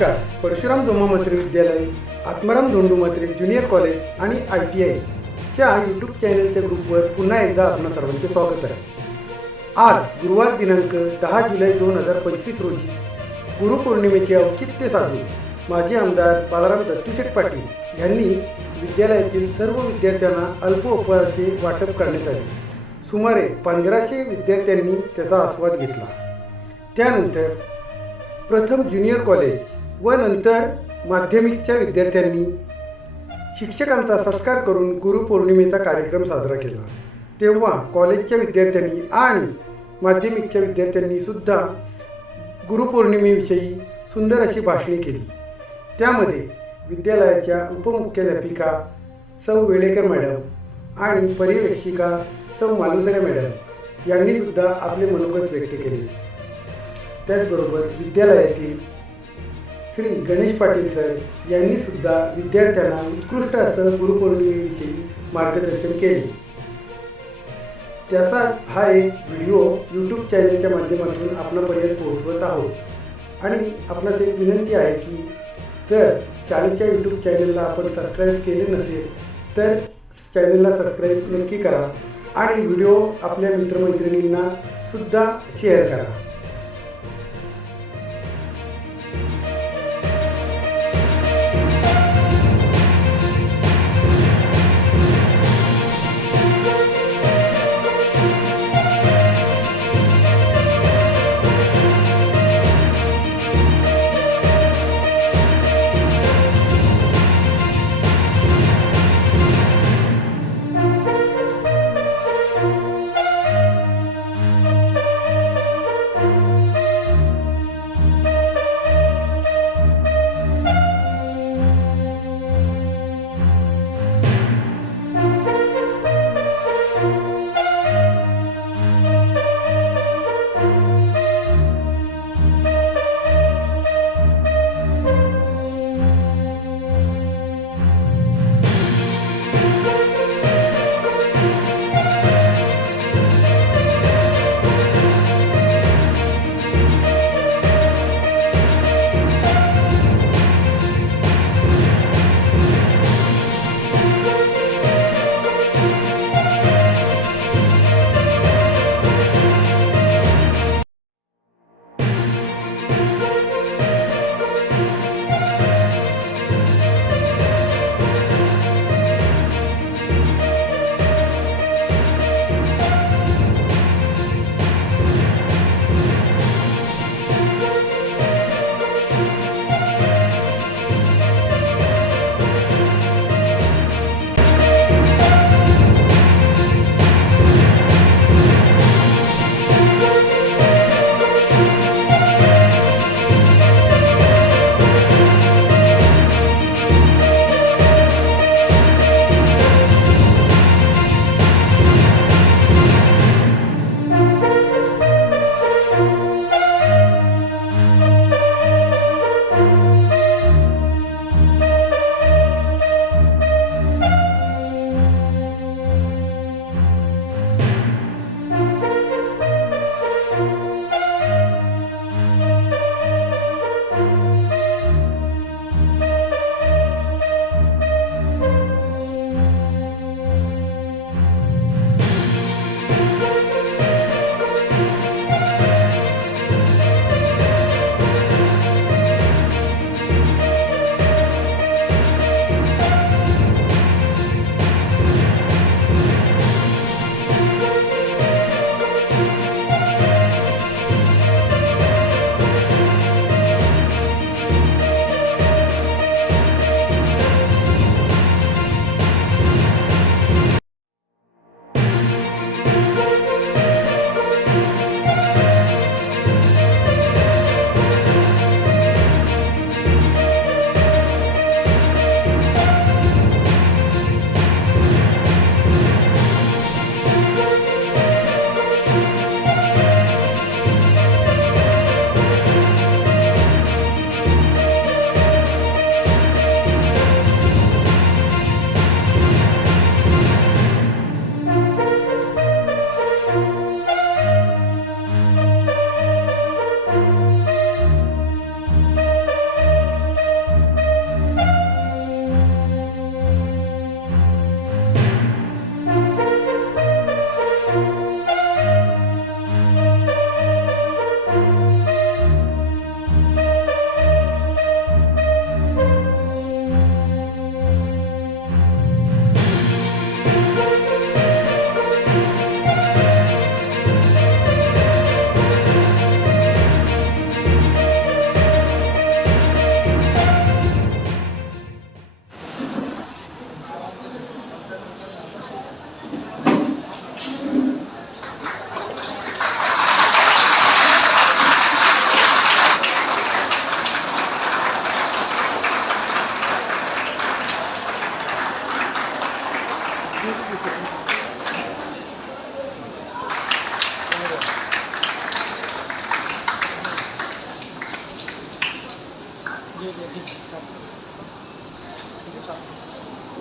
नमस्कार. परशुराम जोमा म्हात्रे विद्यालय, Atmaram Dhondu Mhatre junior college आणि ITIच्या यूट्यूब चॅनलच्या ग्रुपवर पुन्हा एकदा आपणा सर्वांचे स्वागत आहे. आज गुरुवार दिनांक 10 जुलै 2025 रोजी गुरुपौर्णिमेचे औचित्य साधून माजी आमदार बाळाराम दत्तूशेठ पाटील यांनी विद्यालयातील सर्व विद्यार्थ्यांना अल्पोपहाराचे वाटप करण्यात आले. सुमारे 1500 विद्यार्थ्यांनी त्याचा आस्वाद घेतला. त्यानंतर प्रथम ज्युनियर कॉलेज व नंतर माध्यमिकच्या विद्यार्थ्यांनी शिक्षकांचा सत्कार करून गुरुपौर्णिमेचा कार्यक्रम साजरा केला. तेव्हा कॉलेजच्या विद्यार्थ्यांनी आणि माध्यमिकच्या विद्यार्थ्यांनी सुद्धा गुरुपौर्णिमेविषयी सुंदर अशी भाषणे केली. त्यामध्ये विद्यालयाच्या उपमुख्याध्यापिका सौ वेळेकर मॅडम आणि पर्यवेक्षिका सौ मालुसरे मॅडम यांनी सुद्धा आपले मनोगत व्यक्त केले. त्याचबरोबर विद्यालयातील श्री गणेश पाटील सर यांनी सुद्धा विद्यार्थ्यांना उत्कृष्ट असं गुरुपौर्णिमेविषयी मार्गदर्शन केले. त्याचा हा एक व्हिडिओ यूट्यूब चॅनलच्या माध्यमातून आपणापर्यंत पोहोचवत आहोत आणि आपणास एक विनंती आहे की जर शाळेच्या यूट्यूब चॅनलला आपण सबस्क्राईब केले नसेल तर चॅनलला सबस्क्राईब नक्की करा आणि व्हिडिओ आपल्या मित्रमैत्रिणींना सुद्धा शेअर करा.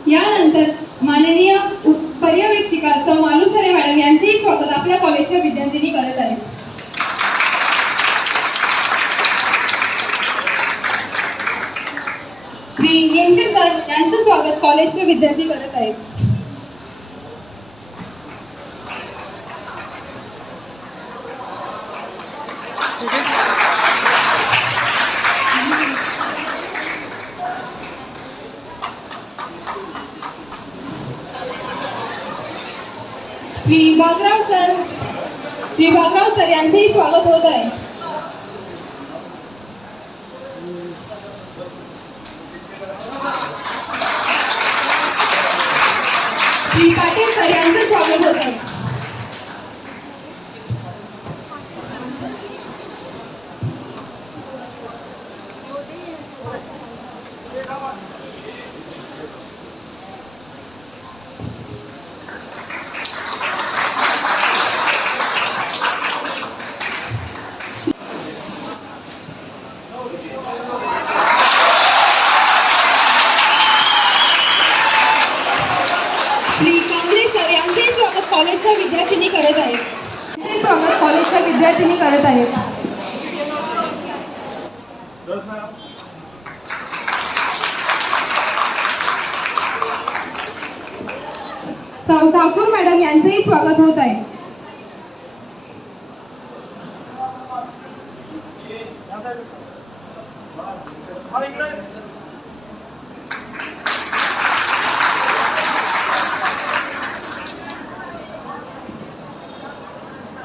यानंतर माननीय पर्यवेक्षिका सौ मालुसरे मॅडम यांचेही स्वागत आपल्या कॉलेजच्या विद्यार्थ्यांनी करत आहेत. श्री नेमसे सर यांचं स्वागत कॉलेजचे विद्यार्थी करत आहेत. श्री बागराव सर यांचेही स्वागत होत आहे. श्री पाटील सर यांचं स्वागत होत आहे. श्री कांबळे सर यांचे स्वागत कॉलेजच्या विद्यार्थ्यांनी करत आहेत. यांचे स्वागत कॉलेजच्या विद्यार्थ्यांनी करत आहेत. सौ ठाकूर मॅडम यांचेही स्वागत होत आहे.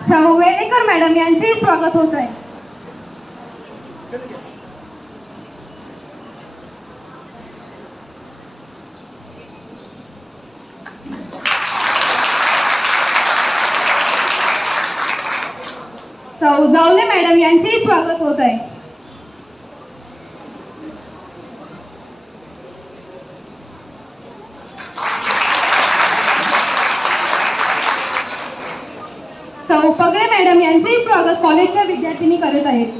सौ वेणेकर मॅडम यांचेही स्वागत होत आहे. सौ जावले मॅडम यांचेही स्वागत होत आहे. सौ पगडे मॅडम यांचेही स्वागत कॉलेजच्या विद्यार्थ्यांनी करत आहेत.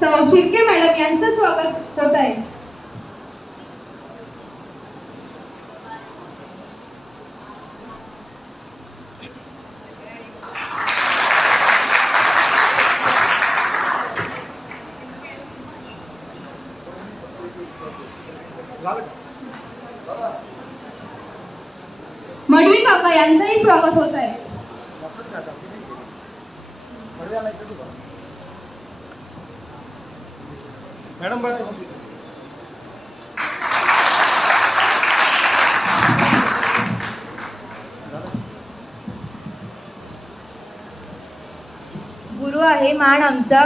सौ शिर्के मॅडम यांचं स्वागत होत आहे. मडवी काका यांचंही स्वागत होत आहे. मॅडम गुरु आहे मान आमचा,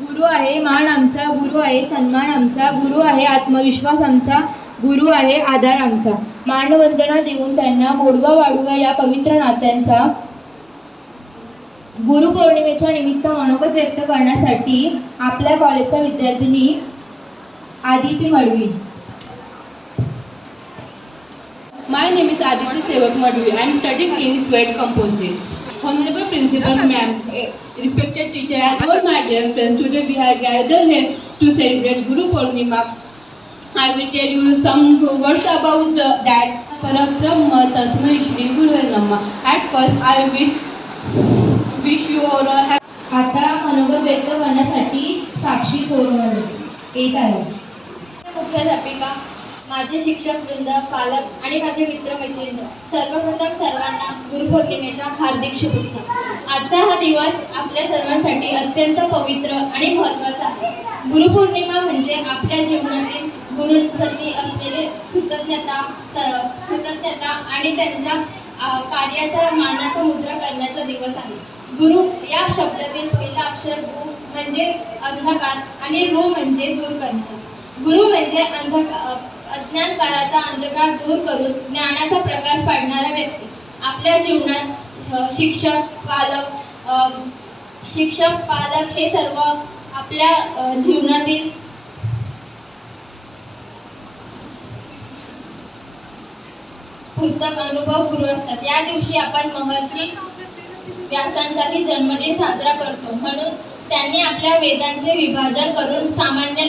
गुरु आहे मान आमचा, गुरु आहे सन्मान आमचा, गुरु आहे आत्मविश्वास आमचा, गुरु आहे आधार आमचा. मानवंदना देऊन त्यांना मोडवा वाढवा या पवित्र नात्यांचा गुरुपौर्णिमेच्या निमित्त मनोगत व्यक्त करण्यासाठी आपल्या कॉलेजच्या विद्यार्थिनी Aditi Madavi. My name is Aditi Sevak Madhvi. I am studying in Kuwait Composite. Honorable Principal Ma'am, respected teacher, and all my dear friends, today we are gathered here to celebrate Guru Purnima. I will tell you some words about that. Parabrahma Tasmai Shri Guru Namah. At first, I wish you all a happy. आता मनोगत व्यक्त करण्यासाठी साक्षी सोरवणे येत आहे. मुख्याध्यापिका, माझे शिक्षक वृंद, पालक आणि माझे मित्रमैत्रिणी, सर्वप्रथम सर्वांना गुरुपौर्णिमेच्या हार्दिक शुभेच्छा. आजचा हा दिवस आपल्या सर्वांसाठी अत्यंत पवित्र आणि महत्त्वाचा आहे. गुरुपौर्णिमा म्हणजे आपल्या जीवनातील गुरूंप्रती असलेले कृतज्ञता आणि त्यांच्या कार्याच्या मानाचा मुजरा करण्याचा दिवस आहे. गुरु या शब्दातील पहिला अक्षर गु म्हणजे अंधकार आणि रु म्हणजे दूर करणे. गुरु म्हणजे अज्ञानकाराचा अंधकार दूर करून ज्ञानाचा प्रकाश पाडणारा व्यक्ती. आपल्या जीवनात शिक्षक पालक हे सर्व आपल्या जीवनातील पुस्तक अनुभव गुरु असतात. या दिवशी आपण महर्षी व्यासांचाही जन्मदिन साजरा करतो. म्हणून त्यांनी आपल्या वेदांचे विभाजन करून सामान्य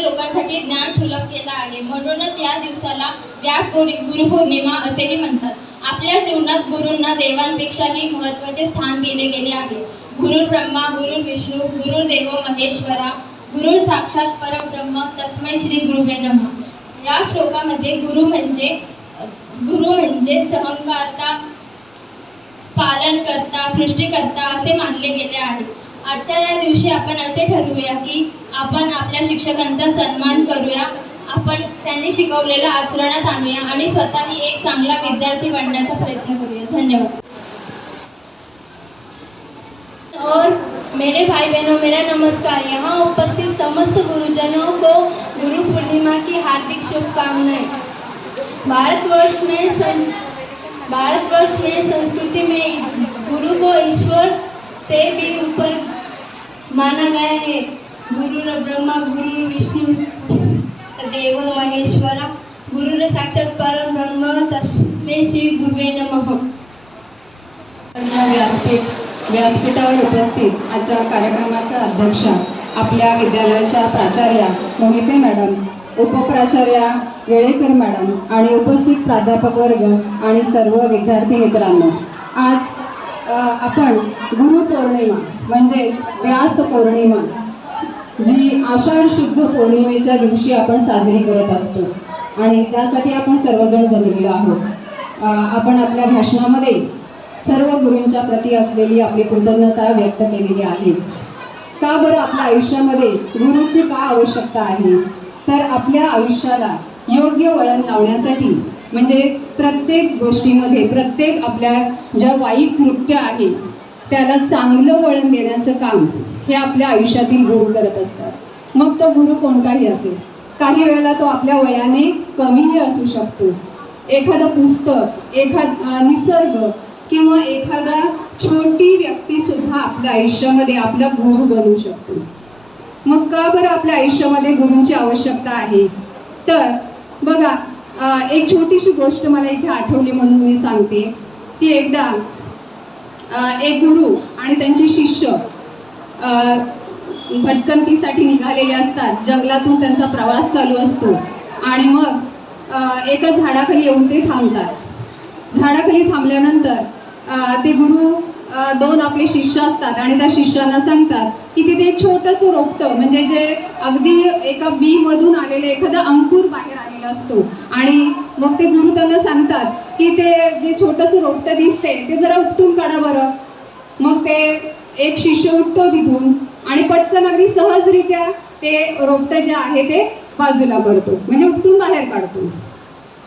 लोकांसाठी ज्ञान सुलभ केलं आहे. म्हणूनच या दिवसाला व्यास गुरुपौर्णिमा असेही म्हणतात. आपल्या जीवनात गुरूंना देवांपेक्षाही महत्त्वाचे स्थान दिले गेले आहे. गुरु ब्रह्मा, गुरु विष्णू, गुरुदेव महेश्वरा, गुरु साक्षात परब्रह्म, तस्मै श्री गुरुवे नमः. या श्लोकामध्ये गुरु म्हणजे सहंकारता, पालनकर्ता, सृष्टिकर्ता असे मानले गेले आहे. आजच्या या दिवशी आपण असे ठरवूया की आपण आपल्या शिक्षकांचा सन्मान करूया, आपण त्यांनी शिकवलेलं आचरणात आणूया आणि स्वतःही एक चांगला विद्यार्थी बनण्याचा प्रयत्न करूया. धन्यवाद. और मेरे भाई बहनों, मेरा नमस्कार. यहाँ उपस्थित समस्त गुरुजनों को गुरु पूर्णिमा की हार्दिक शुभकामनाएं. भारतवर्ष में संस्कृति में गुरु को ईश्वर से भी ऊपर माना गया है. गुरु ब्रह्मा, गुरु विष्णु, देव महेश्वरा, गुरु साक्षात परब्रह्म, तस्मै श्री गुरुवे नमः. या व्यासपीठावर उपस्थित आजच्या कार्यक्रमाच्या अध्यक्षा, आपल्या विद्यालयाच्या प्राचार्या मोहिते मॅडम, उपप्राचार्या वेळेकर मॅडम आणि उपस्थित प्राध्यापक वर्ग आणि सर्व विद्यार्थी मित्रांनो, आज आपण गुरुपौर्णिमा म्हणजेच व्यास पौर्णिमा जी आषाढ शुद्ध पौर्णिमेच्या दिवशी आपण साजरी करत असतो आणि त्यासाठी आपण सर्वजण जमलेलो आहोत. आपण आपल्या भाषणामध्ये सर्व गुरूंच्या प्रती असलेली आपली कृतज्ञता व्यक्त केलेली आहेच. का बरं आपल्या आयुष्यामध्ये गुरुची का आवश्यकता आहे? तर आपल्या आयुष्याला योग्य वळण लावण्यासाठी, म्हणजे प्रत्येक गोष्टीमध्ये, प्रत्येक आपल्या ज्या वाईट कृत्य आहे त्याला चांगलं वळण देण्याचं काम हे आपल्या आयुष्यातील गुरु करत असतात. मग तो गुरु कोणताही असेल. काही वेळेला तो आपल्या वयाने कमीही असू शकतो. एखादं पुस्तक, निसर्ग किंवा एखादा छोटी व्यक्ती सुद्धा आपल्या आयुष्यामध्ये आपला गुरु बनू शकतो. मग का बरं आपल्या आयुष्यामध्ये गुरूंची आवश्यकता आहे? तर बघा, एक छोटीशी गोष्ट मला इथे आठवली म्हणून मी सांगते की एकदा एक गुरु आणि त्यांचे शिष्य भटकंतीसाठी निघालेले असतात. जंगलातून त्यांचा प्रवास चालू असतो आणि मग एका झाडाखाली येऊन ते थांबतात. झाडाखाली थांबल्यानंतर ते गुरु दोन आपले शिष्य असतात आणि त्या शिष्यांना सांगतात की तिथे एक छोटंसं रोपटं, म्हणजे जे अगदी एका बीमधून आलेलं एखादा अंकुर बाहेर आलेला असतो आणि मग ते गुरु त्यांना सांगतात की ते जे छोटंसं रोपटं दिसते ते जरा उपटून काढा बरं. मग ते एक शिष्य उठतो तिथून आणि पटकन अगदी सहजरित्या ते रोपटं जे आहे ते बाजूला करतो, म्हणजे उपटून बाहेर काढतो.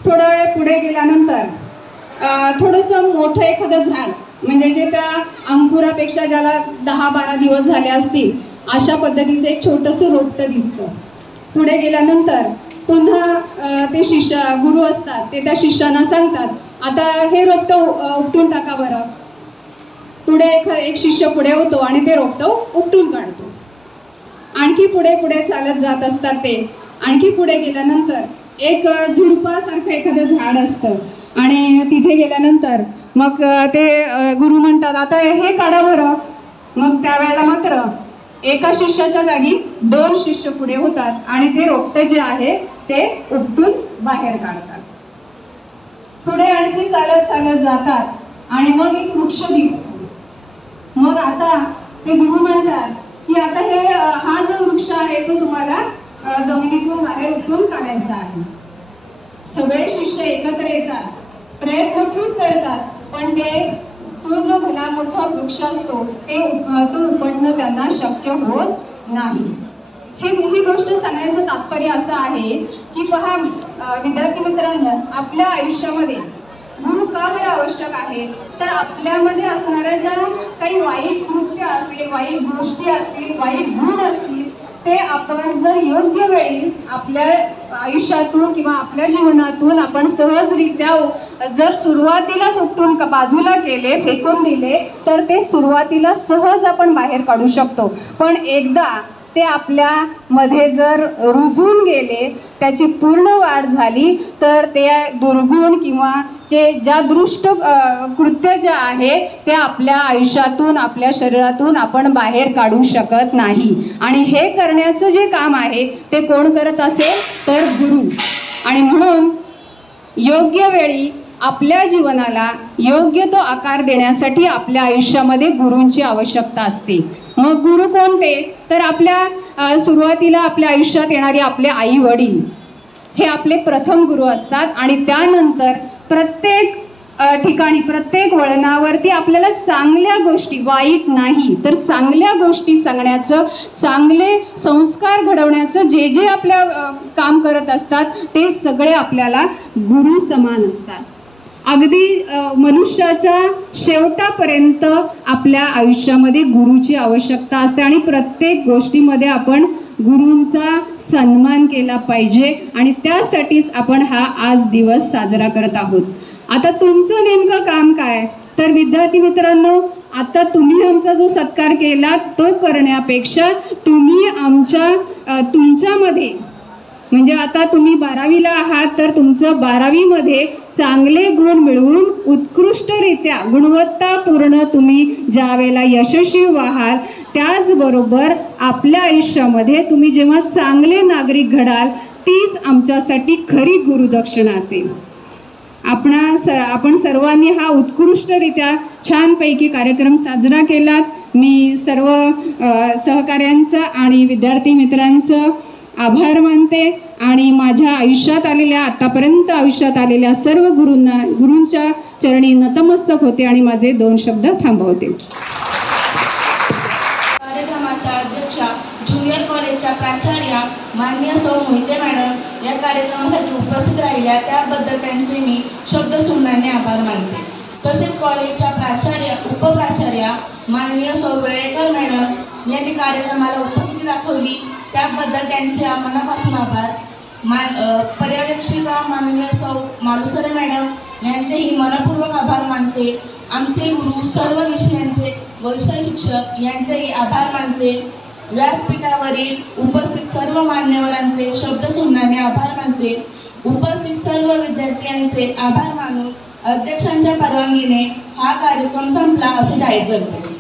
थोडा वेळ पुढे गेल्यानंतर थोडंसं मोठं एखादं झाड, म्हणजे जे त्या अंकुरापेक्षा ज्याला 10-12 दिवस झाले असतील अशा पद्धतीचं एक छोटंसं रोपटं दिसतं. पुढे गेल्यानंतर पुन्हा ते गुरु असतात ते त्या शिष्याला सांगतात, आता हे रोपटं उपटून टाका बरं. पुढे एक शिष्य पुढे होतो आणि ते रोपटं उपटून काढतो. आणखी पुढे पुढे चालत जात असतात ते. आणखी पुढे गेल्यानंतर एक झुडपासारखं एखादं झाड असतं आणि तिथे गेल्यानंतर मग ते गुरु म्हणतात, आता हे काढा बरं. मग त्यावेळेला मात्र एका शिष्याच्या जागी 2 शिष्य पुढे होतात आणि ते रोपटे जे आहे ते उपटून बाहेर काढतात. पुढे आणखी चालत चालत जातात आणि मग एक वृक्ष दिसतो. मग आता ते गुरु म्हणतात की आता हा जो वृक्ष आहे तो तुम्हाला जमिनीतून बाहेर उपटून काढायचा आहे. सगळे शिष्य एकत्र येतात, प्रयत्न खूप करतात, पण तो जो भला मोठा वृक्ष असतो तो उपटणं त्यांना शक्य होत नाही. ही गोष्ट सांगण्याचं तात्पर्य असं आहे की पहा विद्यार्थी मित्रांनो, आपल्या आयुष्यामध्ये गुरु का बरं आवश्यक आहे? तर आपल्यामध्ये असणाऱ्या ज्या काही वाईट कृत्य असेल, वाईट गोष्टी असतील, वाईट गुण असतील, ते आपण जर योग्य वेळीच आपल्या आयुष्यातून किंवा आपल्या जीवनातून आपण सहजरित्या जर सुरुवातीलाच उपटून बाजूला केले, फेकून दिले, तर ते सुरुवातीला सहज आपण बाहेर काढू शकतो. पण एकदा ते आपल्यामध्ये जर रुजून गेले त्याची पूर्ण वाढ झाली तर ते दुर्गुण किंवा ज्या दुष्ट कृत्य जे आहे ते आपल्या आयुष्यातून आपल्या शरीरातून आपण बाहेर काढू शकत नाही. आणि हे करण्याचं जे काम आहे ते कोण करत असेल तर गुरु. आणि म्हणून योग्य वेळी आपल्या जीवनाला योग्य तो आकार देण्यासाठी आपल्या आयुष्यामध्ये गुरूंची आवश्यकता असते. मग गुरु कोणते तर आपल्या सुरुवातीला आपल्या आयुष्यात येणारे आपले आई वडील हे आपले प्रथम गुरु असतात. आणि त्यानंतर प्रत्येक ठिकाणी प्रत्येक वळणावरती आपल्याला चांगल्या गोष्टी, वाईट नाही तर चांगल्या गोष्टी सांगण्याचं, चांगले संस्कार घडवण्याचं जे जे आपल्या काम करत असतात ते सगळे आपल्याला गुरु समान असतात. अगदी मनुष्याच्या शेवटापर्यंत आपल्या आयुष्यामध्ये गुरुची आवश्यकता असते आणि प्रत्येक गोष्टीमध्ये आपण गुरूंचा सन्मान केला पाहिजे. आणि त्यासाठीच आपण हा आज दिवस साजरा करत आहोत. आता तुमचं नेमकं काम काय तर विद्यार्थी मित्रांनो, आता तुम्ही आमचा जो सत्कार केला तो करण्यापेक्षा तुम्ही तुमच्यामध्ये म्हणजे आता तुम्ही 12वीला आहात तर तुमचं 12वीमध्ये चांगले गुण मिळवून उत्कृष्टरित्या गुणवत्तापूर्ण तुम्ही ज्या वेळेला यशस्वी व्हाल त्याचबरोबर आपल्या आयुष्यामध्ये तुम्ही जेव्हा चांगले नागरिक घडाल तीच आमच्यासाठी खरी गुरुदक्षिणा असेल. आपण सर्वांनी हा उत्कृष्टरित्या छानपैकी कार्यक्रम साजरा केला. मी सर्व सहकाऱ्यांचं आणि विद्यार्थी मित्रांचं आभार मानते आणि माझ्या आयुष्यात आलेल्या आतापर्यंत आयुष्यात आलेल्या सर्व गुरूंच्या चरणी नतमस्तक होते आणि माझे 2 शब्द थांबवते. कार्यक्रमाच्या अध्यक्षा ज्युनियर कॉलेजच्या प्राचार्या माननीय सौ मोहिते मॅडम या कार्यक्रमासाठी उपस्थित राहिल्या त्याबद्दल त्यांचे मी शब्द सुमनाने आभार मानते. तसेच कॉलेजच्या प्राचार्य उपप्राचार्या माननीय सौ वेळेकर मॅडम यांनी कार्यक्रमाला उपस्थिती दाखवली त्याबद्दल त्यांचे मनापासून आभार. पर्यवेक्षिका माननीय सौ मालुसरे मॅडम यांचेही मनपूर्वक आभार मानते. आमचे गुरु सर्व विषयांचे वैषय शिक्षक यांचेही आभार मानते. व्यासपीठावरील उपस्थित सर्व मान्यवरांचे शब्द सुमनाने आभार मानते. उपस्थित सर्व विद्यार्थ्यांचे आभार मानून अध्यक्षांच्या परवानगीने हा कार्यक्रम संपला असे जाहीर करते.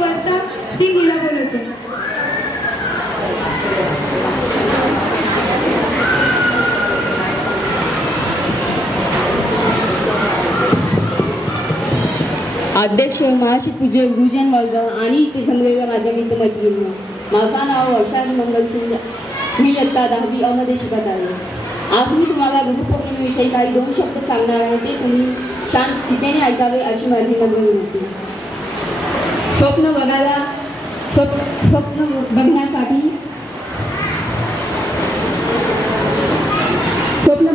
वर्षा सिंग हिला बोलवते. अध्यक्ष, महाशिक पूज्य गुरुजन वर्ग आणि इथे जमलेल्या माझ्या मित्रमैत्रिणी, माझं नाव वर्षा मंगल सिंग. मी इयत्ता 10वी अ मध्ये शिकत आहे. आज मी तुम्हाला गुरुपौर्णिमेविषयी काही 2 शब्द सांगणार आहे. ते तुम्ही शांत चित्तेने ऐकावे अशी माझी नम्र विनंती. स्वप्न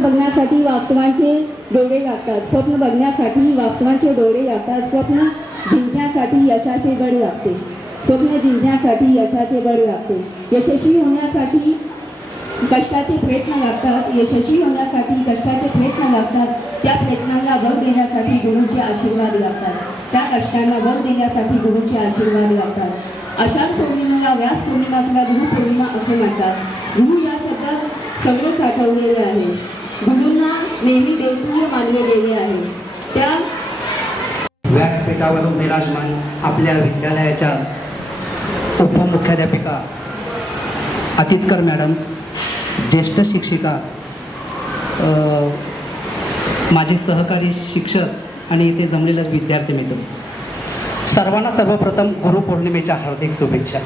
बघण्यासाठी वास्तवांचे डोळे लागतात. स्वप्न बघण्यासाठी वास्तवांचे डोळे लागतात. स्वप्न जिंकण्यासाठी यशाचे बळ लागते. स्वप्न जिंकण्यासाठी यशाचे बळ लागते. यशस्वी होण्यासाठी कष्टाचे प्रयत्न लागतात. यशस्वी होण्यासाठी कष्टाचे प्रयत्न लागतात. त्या प्रयत्नांना बळ देण्यासाठी गुरूंचे आशीर्वाद लागतात. त्या कष्टांना बळ देण्यासाठी गुरूंचे आशीर्वाद लागतात. आषाढ पौर्णिमेला व्यास पौर्णिमा किंवा गुरुपौर्णिमा असे म्हणतात. गुरु या शब्दात सगळं साठवलेले आहे. गुरूंना नेहमी देवतुल्य मानले गेले आहे. त्या व्यासपीठावरून विराजमान आपल्या विद्यालयाच्या उपमुख्याध्यापिका अतितकर मॅडम, ज्येष्ठ शिक्षिका, माझे सहकारी शिक्षक आणि इथे जमलेले विद्यार्थी मित्र, सर्वांना सर्वप्रथम गुरुपौर्णिमेच्या हार्दिक शुभेच्छा.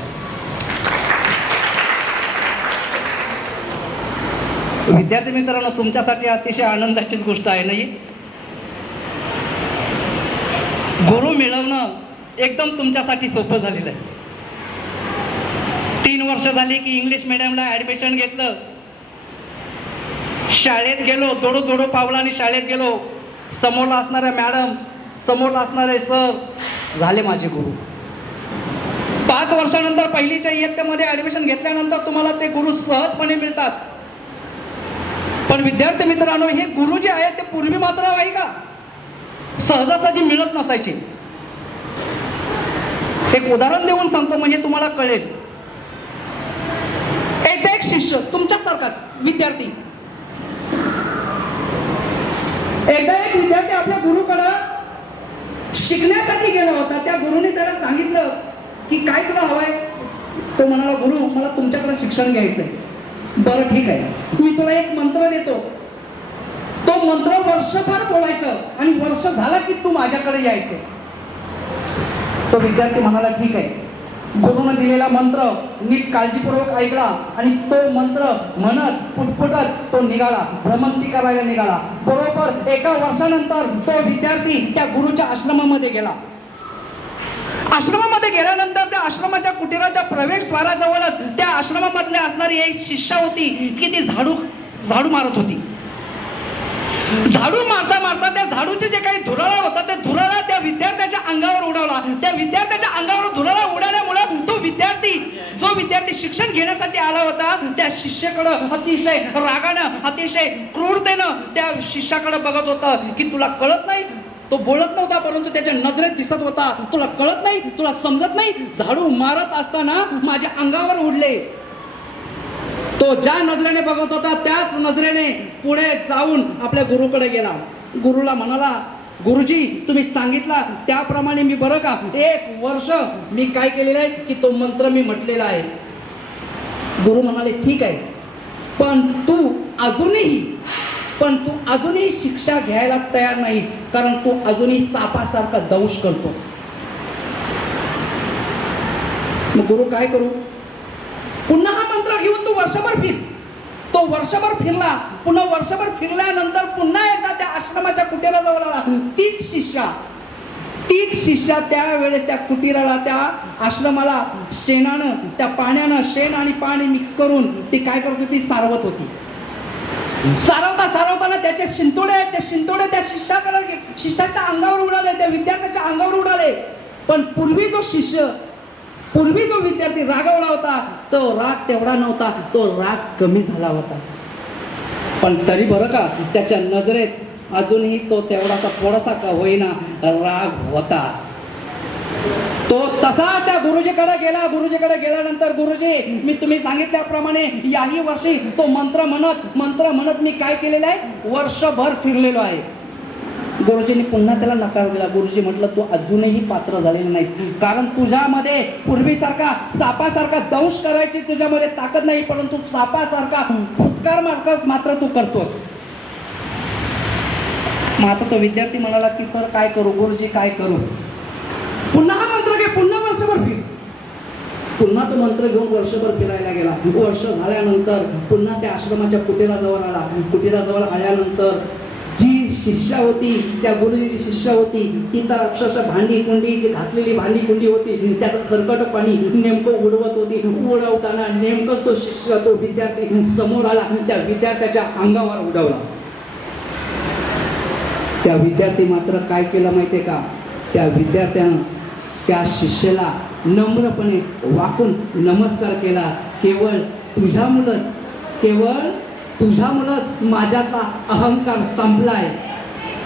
विद्यार्थी मित्रांनो, तुमच्यासाठी अतिशय आनंदाचीच गोष्ट आहे नाही. गुरु मिळवणं एकदम तुमच्यासाठी सोपं झालेलं आहे. 3 वर्ष झाली की इंग्लिश मिडियमला ॲडमिशन घेतलं. शाळेत गेलो, दोडो पावलाने शाळेत गेलो. समोरला असणाऱ्या मॅडम, समोरला असणारे सर झाले माझे गुरु. 5 वर्षानंतर पहिलीच्या इयत्तेमध्ये ॲडमिशन घेतल्यानंतर तुम्हाला ते गुरु सहजपणे मिळतात. पण विद्यार्थी मित्रांनो, हे गुरु जे आहेत ते पूर्वी मात्र आहे का सहजासहजी मिळत नसायचे. एक उदाहरण देऊन सांगतो म्हणजे तुम्हाला कळेल. एक शिष्य तुमच्यासारखाच विद्यार्थी, एकदा एक विद्यार्थी आपल्या गुरुकडं शिकण्यासाठी गेला होता. त्या गुरुने त्याला सांगितलं की काय तुला हवंय. तो म्हणाला, गुरु मला तुमच्याकडे शिक्षण घ्यायचंय. बरं ठीक आहे, मी तुला एक मंत्र देतो. तो मंत्र वर्षभर बोलायचं आणि वर्ष झाला की तू माझ्याकडे यायचं. तो विद्यार्थी म्हणाला, ठीक आहे. गुरुने दिलेला मंत्र नीट काळजीपूर्वक ऐकला आणि तो मंत्र म्हणत पुटपुटत तो निघाला, भ्रमंती करायला निघाला. बरोबर 1 वर्षानंतर तो विद्यार्थी त्या गुरुच्या आश्रमामध्ये गेला. आश्रमामध्ये गेल्यानंतर त्या आश्रमाच्या कुटीराच्या प्रवेशद्वाराजवळच त्या आश्रमामधले असणारी एक शिष्या होती की ती झाडू मारत होती. झाडू मारता मारता त्या झाडूचे जे काही धुराळा होता त्या धुराळा त्या विद्यार्थ्याच्या अंगावर उडवला. त्या विद्यार्थ्याच्या अंगावर धुराळा उडाल्यामुळे तो विद्यार्थी शिक्षण घेण्यासाठी आला होता त्या शिष्याकडं अतिशय रागानं, अतिशय क्रूरतेनं त्या शिष्याकडे बघत होता की तुला कळत नाही. तो बोलत नव्हता परंतु त्याच्या नजरेत दिसत होता, तुला कळत नाही, तुला समजत नाही. झाडू मारत असताना माझ्या अंगावर उडले. तो ज्या नजरेने बघत होता त्याच नजरेने पुढे जाऊन आपल्या गुरुकडे गेला. गुरुला म्हणाला, गुरुजी तुम्ही सांगितला त्याप्रमाणे मी बरं का 1 वर्ष मी काय केलेलं आहे की तो मंत्र मी म्हटलेला आहे. गुरु म्हणाले, ठीक आहे, पण तू अजूनही शिक्षा घ्यायला तयार नाहीस, कारण तू अजूनही सापासारखा दंश करतोस. मग गुरु काय करू. पुन्हा हा मंत्र घेऊन तू वर्षभर फिर. तो वर्षभर फिरला. पुन्हा वर्षभर फिरल्यानंतर पुन्हा एकदा त्या आश्रमाच्या कुटीराजवळ आला. तीच शिष्या त्यावेळेस त्या कुटीराला, त्या आश्रमाला शेणानं, त्या पाण्यानं, शेण आणि पाणी मिक्स करून ती काय करत होती, सारवत होती. सारवताना त्याचे शिंतोडे त्या शिष्याच्या अंगावर उडाले, त्या विद्यार्थ्याच्या अंगावर उडाले. पण पूर्वी जो विद्यार्थी रागावला होता तो राग तेवढा नव्हता, तो राग कमी झाला होता. पण तरी बरं का त्याच्या नजरेत अजूनही तो तेवढासा थोडासा का होईना राग होता. तो तसा त्या गुरुजीकडे गेल्यानंतर, गुरुजी मी तुम्ही सांगितल्याप्रमाणे याही वर्षी तो मंत्र म्हणत मी काय केलेलं आहे, वर्षभर फिरलेलो आहे. गुरुजींनी पुन्हा त्याला नकार दिला. गुरुजी म्हटलं तू अजूनही पात्र झालेला नाहीस, कारण तुझ्यामध्ये पूर्वीसारखा सापासारखा दंश करायची तुझ्यामध्ये ताकद नाही, परंतु सापासारखा फुटकार मात्र तू करतोस. मग आता तो विद्यार्थी म्हणाला की सर काय करू, गुरुजी काय करू. पुन्हा हा मंत्र घे, पुन्हा वर्षभर फिर. पुन्हा तो मंत्र घेऊन वर्षभर फिरायला गेला. वर्ष झाल्यानंतर पुन्हा त्या आश्रमाच्या कुटीराजवळ आला. कुटीराजवळ आल्यानंतर जी शिष्या होती, त्या गुरुजीची शिष्या होती, ती तर अक्षरशः भांडी कुंडी, जी घातलेली भांडी कुंडी होती त्याचं खरकट पाणी नेमकं उडवत होती. उडवताना नेमकंच तो शिष्य, तो विद्यार्थी समोर आला, त्या विद्यार्थ्याच्या अंगावर उडवला. त्या विद्यार्थी मात्र काय केलं माहितीये का, त्या विद्यार्थ्यानं त्या शिष्याला नम्रपणे वाकून नमस्कार केला. केवळ तुझ्यामुळंच माझ्यातला अहंकार संपलाय.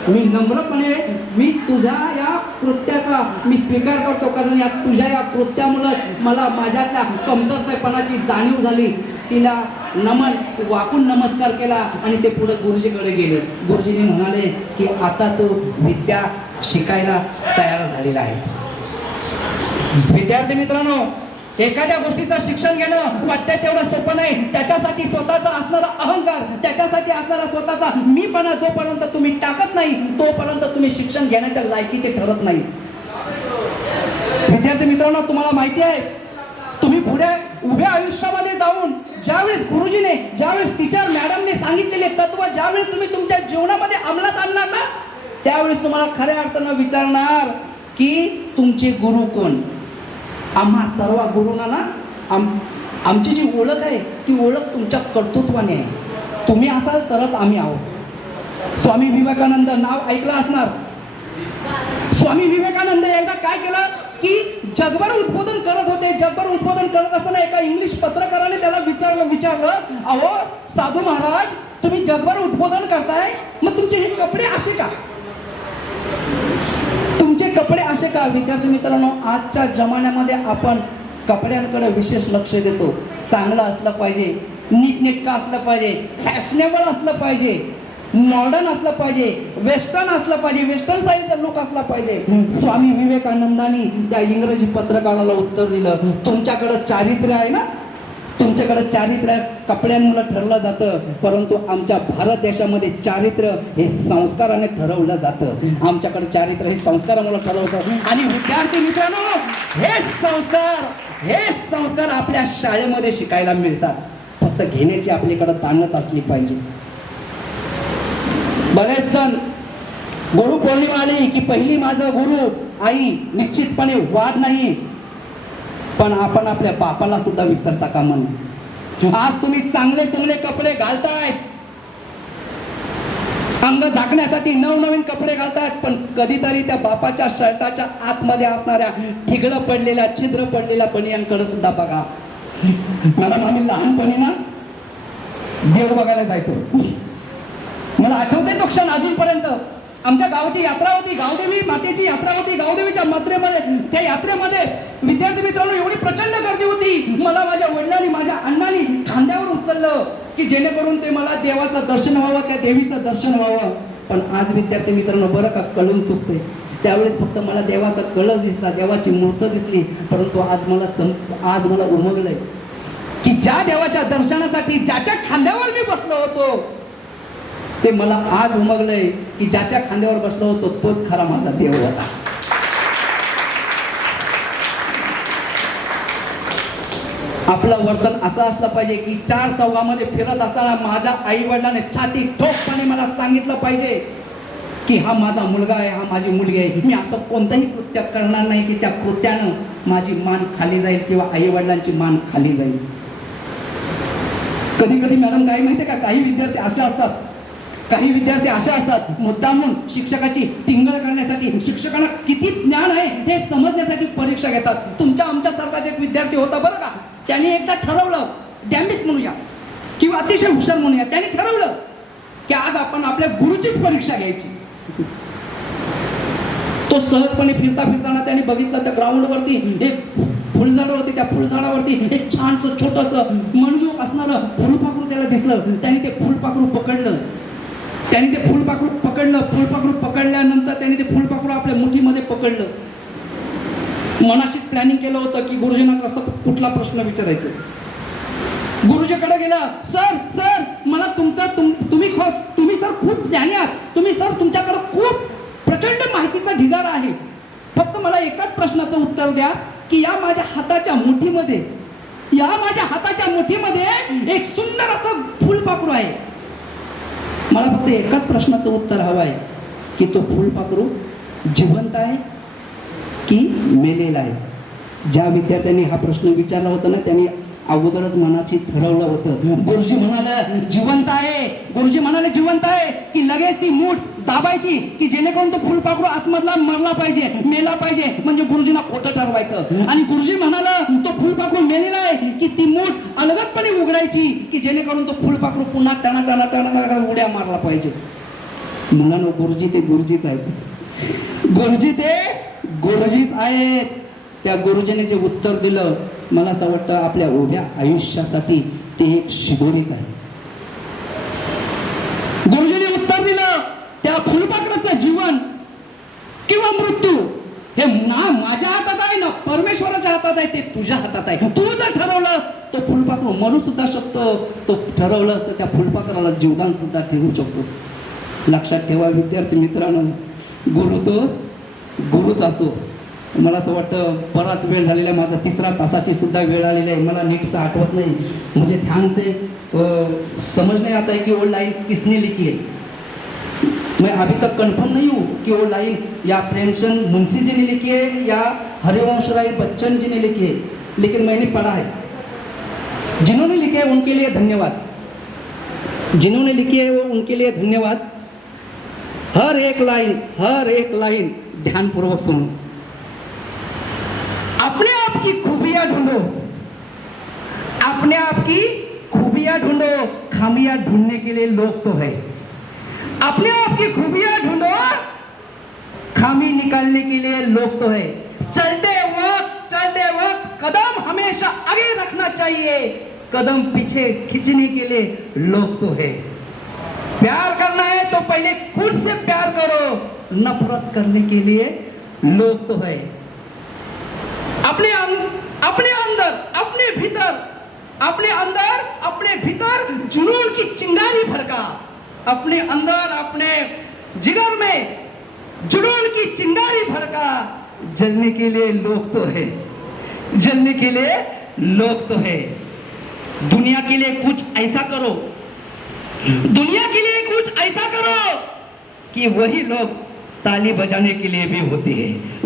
मी नम्रपणे मी तुझ्या या कृत्याचा मी स्वीकार करतो, कारण तुझ्या या कृत्यामुळं मला माझ्यातल्या कमतरतेपणाची जाणीव झाली. तिला वाकून नमस्कार केला आणि ते पुढे गुरुजीकडे गेले. गुरुजींनी म्हणाले की आता तू विद्या शिकायला तयार झालेला आहेस. विद्यार्थी मित्रांनो, एखाद्या गोष्टीचं शिक्षण घेणं वाटतंय तेवढं सोपं नाही. त्याच्यासाठी स्वतःचा असणारा अहंकार, त्याच्यासाठी असणारा स्वतःचा मीपणा जोपर्यंत तुम्ही टाकत नाही तोपर्यंत तुम्ही शिक्षण घेण्याच्या लायकीचे ठरत नाही. विद्यार्थी मित्रांनो, तुम्हाला माहिती आहे, तुम्ही पुढे उभ्या आयुष्यामध्ये जाऊन ज्यावेळेस गुरुजीने, ज्यावेळेस टीचर मॅडमने सांगितलेले तत्व ज्यावेळेस तुम्ही तुमच्या जीवनामध्ये अंमलात आणणार ना, त्यावेळेस तुम्हाला खऱ्या अर्थानं विचारणार की तुमचे गुरु कोण. आम्हा सर्व गुरुंना ना आमची जी ओळख आहे ती ओळख तुमच्या कर्तृत्वाने आहे. तुम्ही असाल तरच आम्ही आहोत. स्वामी विवेकानंद नाव ऐकलं असणार. स्वामी विवेकानंद एकदा काय केलं की जगभर उद्बोधन करत होते. जगभर उद्बोधन करत असताना एका इंग्लिश पत्रकाराने त्याला विचारलं, अहो साधू महाराज, तुम्ही जगभर उद्बोधन करताय, मग तुमचे हे कपडे असे का, तुमचे कपडे असे का. विद्यार्थी मित्रांनो, आजच्या जमान्यामध्ये आपण कपड्यांकडे विशेष लक्ष देतो. चांगलं असलं पाहिजे, नीटनेटकं असलं पाहिजे, फॅशनेबल असलं पाहिजे, मॉडर्न असलं पाहिजे, वेस्टर्न असलं पाहिजे, वेस्टर्न स्टाईलचा लुक असला पाहिजे. स्वामी विवेकानंदांनी त्या इंग्रजी पत्रकाराला उत्तर दिलं, तुमच्याकडं चारित्र्य आहे ना, तुमच्याकडे चारित्र्य कपड्यांमुळे ठरलं जातं, परंतु आमच्या भारत देशामध्ये चारित्र्य हे संस्काराने ठरवलं जातं. आमच्याकडे चारित्र्य हे संस्कारामुळे ठरवतं. आणि विद्यार्थी मित्रांनो, हे संस्कार आपल्या शाळेमध्ये शिकायला मिळतात. फक्त घेण्याची आपल्याकडे ताणत असली पाहिजे. बरेच जण गुरु पौर्णिमा आली की पहिली माझं गुरु आई, निश्चितपणे वाद नाही, पण आपण आपल्या बापाला सुद्धा विसरता कामा नये. आज तुम्ही चांगले चांगले कपडे घालताय, अंग झाकण्यासाठी नवनवीन कपडे घालतायत, पण कधीतरी त्या बापाच्या शर्टाच्या आतमध्ये असणाऱ्या ठिगळं पडलेल्या, छिद्र पडलेल्या बनियांकडे सुद्धा बघा. मॅडम, आम्ही लहानपणी ना देव बघायला जायचो. मला आठवते तो क्षण अजूनपर्यंत. आमच्या गावाची यात्रा होती, गावदेवी मातेची यात्रा होती. गावदेवीच्या यात्रेमध्ये, त्या यात्रेमध्ये विद्यार्थी मित्रांनो एवढी प्रचंड गर्दी होती. मला माझ्या वडिलांनी, माझ्या अण्णांनी खांद्यावर उचललं की जेणेकरून ते मला देवाचं दर्शन व्हावं, त्या देवीचं दर्शन व्हावं. पण आज विद्यार्थी मित्रांनो, बरं का, कळून चुकते. त्यावेळेस फक्त मला देवाचा कळस दिसला, देवाची मूर्त दिसली, परंतु आज मला उमगलंय की ज्या देवाच्या दर्शनासाठी ज्याच्या खांद्यावर मी बसलो होतो, ते मला आज उमगलंय की ज्याच्या खांद्यावर बसलो होतो तोच खरा माझा देव होता. आपलं वर्तन असं असलं पाहिजे की चार चौघामध्ये फिरत असताना माझ्या आई वडिलांनी छाती ठोकपणे मला सांगितलं पाहिजे की हा माझा मुलगा आहे, हा माझी मुलगी आहे. मी असं कोणतंही कृत्य करणार नाही की त्या कृत्यानं माझी मान खाली जाईल किंवा आई वडिलांची मान खाली जाईल. कधी कधी मॅडम काय माहितीये का, काही विद्यार्थी असे असतात मुद्दामून शिक्षकाची टिंगळ करण्यासाठी, शिक्षकांना किती ज्ञान आहे हे समजण्यासाठी परीक्षा घेतात. तुमच्या आमच्यासारखाच एक विद्यार्थी होता बरं का, त्याने एकदा ठरवलं, डॅम्बिस म्हणूया किंवा अतिशय हुशार म्हणूया, त्याने ठरवलं की आज आपण आपल्या गुरुचीच परीक्षा घ्यायची. तो सहजपणे फिरताना त्याने बघितलं त्या ग्राउंडवरती एक फुलझाड होती. त्या फुलझाडावरती एक छानसं छोटंसं मनमोहक असणारं फुलपाखरू त्याला दिसलं. त्याने ते फुलपाखरू पकडलं त्यांनी ते फुलपाखरू पकडलं. फुलपाखरू पकडल्यानंतर त्यांनी ते फुलपाखरू आपल्या मुठीमध्ये पकडलं. मनाशी प्लॅनिंग केलं होतं की गुरुजींना कसं कुठला प्रश्न विचारायचा. गुरुजीकडे गेला. सर सर मला तुम्ही सर खूप ज्ञानी आहात. तुम्ही सर तुमच्याकडे खूप प्रचंड माहितीचा ढिगारा आहे. फक्त मला एकाच प्रश्नाचं उत्तर द्या की या माझ्या हाताच्या मुठीमध्ये एक सुंदर असं फुलपाखरू आहे. मला फक्त एकाच प्रश्नाचं उत्तर हवं आहे की तो फुलपाखरू जिवंत आहे की मेलेला आहे. ज्या विद्यार्थ्यांनी हा प्रश्न विचारला होता ना त्यांनी अगोदरच मनाची ठरवलं होतं. गुरुजी म्हणाले जिवंत आहे. गुरुजी म्हणाले जिवंत आहे की लगेच ती मूठ दाबायची की जेणेकरून तो फुलपाखरू आतमधला मरला पाहिजे, मेला पाहिजे, म्हणजे गुरुजींना खोटं ठरवायचं. आणि गुरुजी म्हणाला तो फुलपाखरू मेलेला आहे की ती मूठ अलगदपणे उघडायची की जेणेकरून तो फुलपाखरू पुन्हा टणा टणा टणा उड्या मारला पाहिजे. मुलांनो, गुरुजी ते गुरुजीच आहेत. गुरुजी ते गुरुजीच आहेत. त्या गुरुजीने जे उत्तर दिलं मला असं वाटतं आपल्या उभ्या आयुष्यासाठी ते एक शिदोरीच आहे. गुरुजीने उत्तर दिलं त्या फुलपाखराचं जीवन किंवा मृत्यू हे ना माझ्या हातात आहे ना परमेश्वराच्या हातात आहे. ते तुझ्या हातात आहे. तू जर ठरवलंस तो फुलपाखरू मरू सुद्धा शकतो. तो ठरवलंस तर त्या फुलपाखराला जीवदान सुद्धा ठेवू शकतोस. लक्षात ठेवा विद्यार्थी मित्रांनो, गुरु तो गुरुच असतो. मला असं वाटतं बराच वेळ झालेला आहे. माझा 3 तासाची सुद्धा वेळ आलेली आहे. मला नीटचं आठवत नाही. मुझे ध्यान से समझ नहीं आता है कि वो लाइन किसने लिखी है. मैं अभी तक कंफर्म नहीं हूँ कि वो लाइन या प्रेमचंद मुंशी जी ने लिखी है या हरिवंश राय बच्चन जी ने लिखी है, लेकिन मैंने पढ़ा है. जिन्होंने लिखे है उनके लिए धन्यवाद. जिन्होंने लिखी है वो उनके लिए धन्यवाद. हर एक लाइन ध्यानपूर्वक सुनो. अपने आप की खूबियां ढूंढो. अपने आप की खूबियां ढूंढो. खामियां ढूंढने के लिए लोग तो है. अपने आप की खूबियां ढूंढो. खामी निकालने के लिए लोग तो है. चलते वक्त कदम हमेशा आगे रखना चाहिए. कदम पीछे खींचने के लिए लोग तो है. प्यार करना है तो पहले खुद से प्यार करो. नफरत करने के लिए लोग तो है. अपने अंदर अपने भीतर जुनून की चिंगारी भड़का. अपने अंदर अपने जिगर में जुनून की चिंगारी भड़का. जलने के लिए लोग तो है. दुनिया के लिए कुछ ऐसा करो कि वही लोग ताली बजाने के लिए भी होते हैं.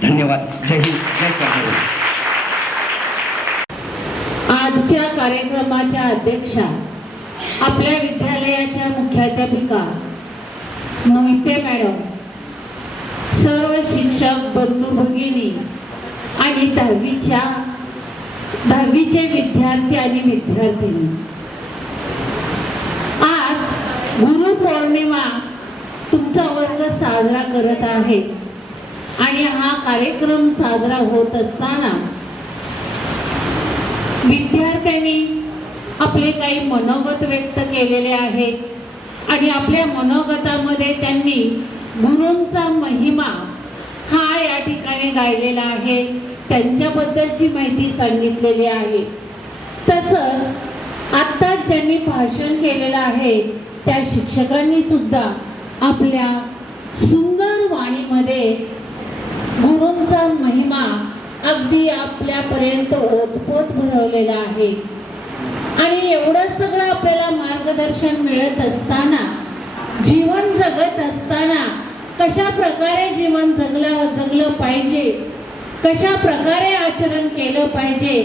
धन्यवाद. जय हिंद, जय कर्नाटक. आजच्या कार्यक्रमाच्या अध्यक्षा आपल्या विद्यालयाच्या मुख्याध्यापिका मोहिते मॅडम, सर्व शिक्षक बंधू भगिनी आणि 10वीचे विद्यार्थी आणि विद्यार्थिनी, आज गुरुपौर्णिमा तुमचा वर्ग साजरा करत आहे. आणि हा कार्यक्रम साजरा होत असताना विद्यार्थ्यांनी आपले काही मनोगत व्यक्त केलेले आहेत. आणि आपल्या मनोगतामध्ये त्यांनी गुरूंचा महिमा हा या ठिकाणी गायलेला आहे. त्यांच्याबद्दलची माहिती सांगितलेली आहे. तसंच आत्ताच ज्यांनी भाषण केलेलं आहे त्या शिक्षकांनी सुद्धा आपल्या सुंदर वाणीमध्ये गुरूंचा महिमा अगदी आपल्यापर्यंत ओतपोत भरवलेला आहे. आणि एवढं सगळं आपल्याला मार्गदर्शन मिळत असताना, जीवन जगत असताना कशा प्रकारे जीवन जगलं पाहिजे, कशा प्रकारे आचरण केलं पाहिजे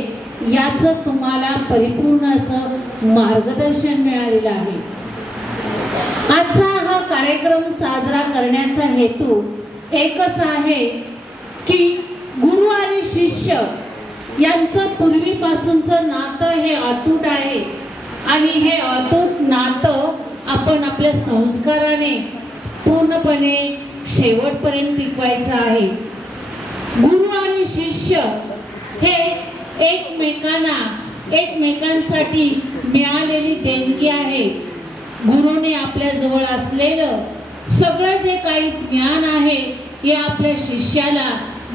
याचं तुम्हाला परिपूर्ण असं मार्गदर्शन मिळालेलं आहे. आजचा हा कार्यक्रम साजरा करण्याचा हेतू एकच आहे की गुरु आणि शिष्य यांचं पूर्वीपासूनचं नातं हे अतूट आहे. आणि हे अतूट नातं आपण आपल्या संस्काराने पूर्णपणे शेवटपर्यंत टिकवायचं आहे. गुरु आणि शिष्य हे एकमेकांसाठी मिळालेली देणगी आहे. गुरुने आपल्याजवळ असलेलं सगळं जे काही ज्ञान आहे हे आपल्या शिष्याला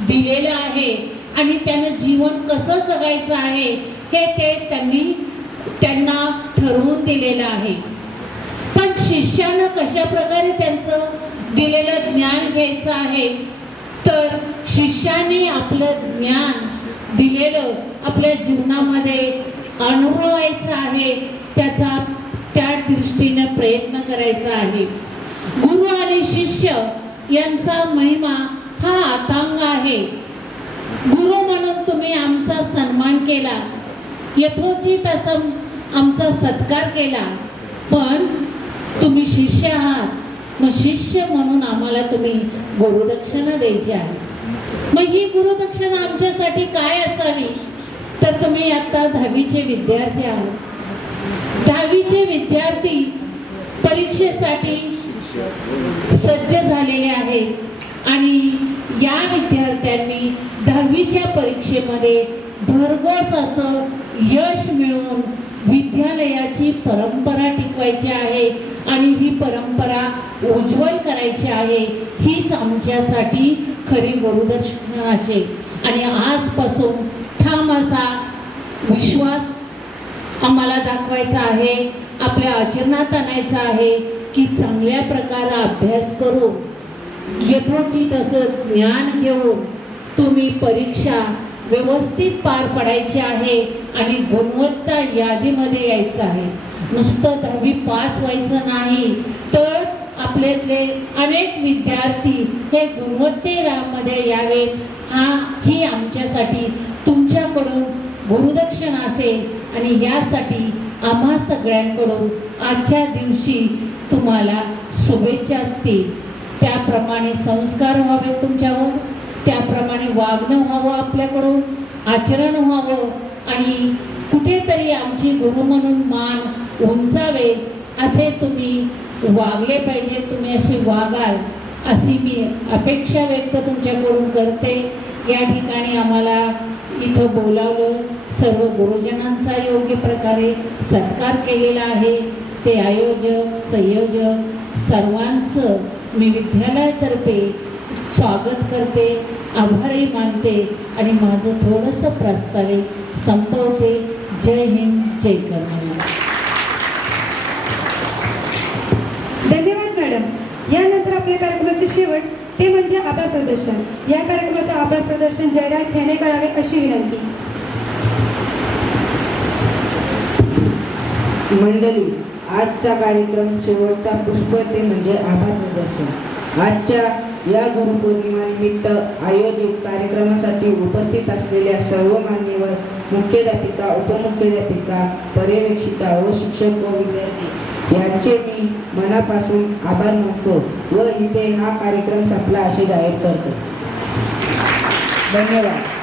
दिलेलं आहे आणि त्यानं जीवन कसं जगायचं आहे हे त्यांना ठरवून दिलेलं आहे. पण शिष्यानं कशा प्रकारे त्यांचं दिलेलं ज्ञान घ्यायचं आहे तर शिष्याने आपलं ज्ञान दिलेलं आपल्या जीवनामध्ये अनुभवायचं आहे, त्या दृष्टीने प्रयत्न करायचा आहे. गुरु आणि शिष्य यांचा महिमा हा अथांग आहे. गुरु म्हणून तुम्ही आमचा सन्मान केला, यथोचित असा आमचा सत्कार केला, पण तुम्ही शिष्य आहात, मग शिष्य म्हणून आम्हाला तुम्ही गुरुदक्षिणा द्यायची आहे. मग ही गुरुदक्षिणा आमच्यासाठी काय असावी तर तुम्ही आता 10वीचे विद्यार्थी आहात. 10वीचे विद्यार्थी परीक्षेसाठी सज्ज झालेले आहेत आणि या विद्यार्थ्यांनी 10वीच्या परीक्षेमध्ये भरघोस असं यश मिळवून विद्यालयाची परंपरा टिकवायची आहे आणि ही परंपरा उज्ज्वल करायची आहे. हीच आमच्यासाठी खरी गुरुदक्षिणा आहे. आणि आजपासून ठाम असा विश्वास आम्हाला दाखवायचा आहे, आपल्या आचरणात आणायचा आहे की चांगल्या प्रकारे अभ्यास करून यथोचित असं ज्ञान घेऊन तुम्ही परीक्षा व्यवस्थित पार पडायची आहे आणि गुणवत्ता यादीमध्ये यायचं आहे. नुसतं 10वी पास व्हायचं नाही तर आपल्यातले अनेक विद्यार्थी हे गुणवत्तेमध्ये यावेत. ही आमच्यासाठी तुमच्याकडून गुरुदक्षिणा असेल आणि यासाठी आम्हा सगळ्यांकडून आजच्या दिवशी तुम्हाला शुभेच्छा असतील. त्याप्रमाणे संस्कार व्हावे तुमच्यावर, त्याप्रमाणे वागणं व्हावं, आपल्याकडून आचरण व्हावं आणि कुठेतरी आमची गुरु म्हणून मान उंचावे असे तुम्ही वागले पाहिजे. तुम्ही असे वागाल अशी मी अपेक्षा व्यक्त तुमच्याकडून करते. या ठिकाणी आम्हाला इथं बोलावलं, सर्व गुरुजनांचा योग्य प्रकारे सत्कार केलेला आहे. ते आयोजक संयोजक सर्वांचं मी विद्यालयातर्फे स्वागत करते, आभारही मानते आणि माझं थोडंसं प्रास्ताविक संपवते. जय हिंद, जय कर्नाटक. धन्यवाद मॅडम. यानंतर आपल्या कार्यक्रमाचे शेवट ते म्हणजे आभार प्रदर्शन. या कार्यक्रमाचं आभार प्रदर्शन जयराज ह्याने करावे अशी विनंती. मंडळी, आजचा कार्यक्रम शेवटचा पुष्प ते म्हणजे आभार प्रदर्शन. आजच्या या गुरुपौर्णिमेनिमित्त आयोजित कार्यक्रमासाठी उपस्थित असलेल्या सर्व मान्यवर मुख्याध्यापिका, उपमुख्याध्यापिका, पर्यवेक्षिका व शिक्षक व विद्यार्थी यांचे मी मनापासून आभार मानतो व इथे हा कार्यक्रम संपला असे जाहीर करतो. धन्यवाद.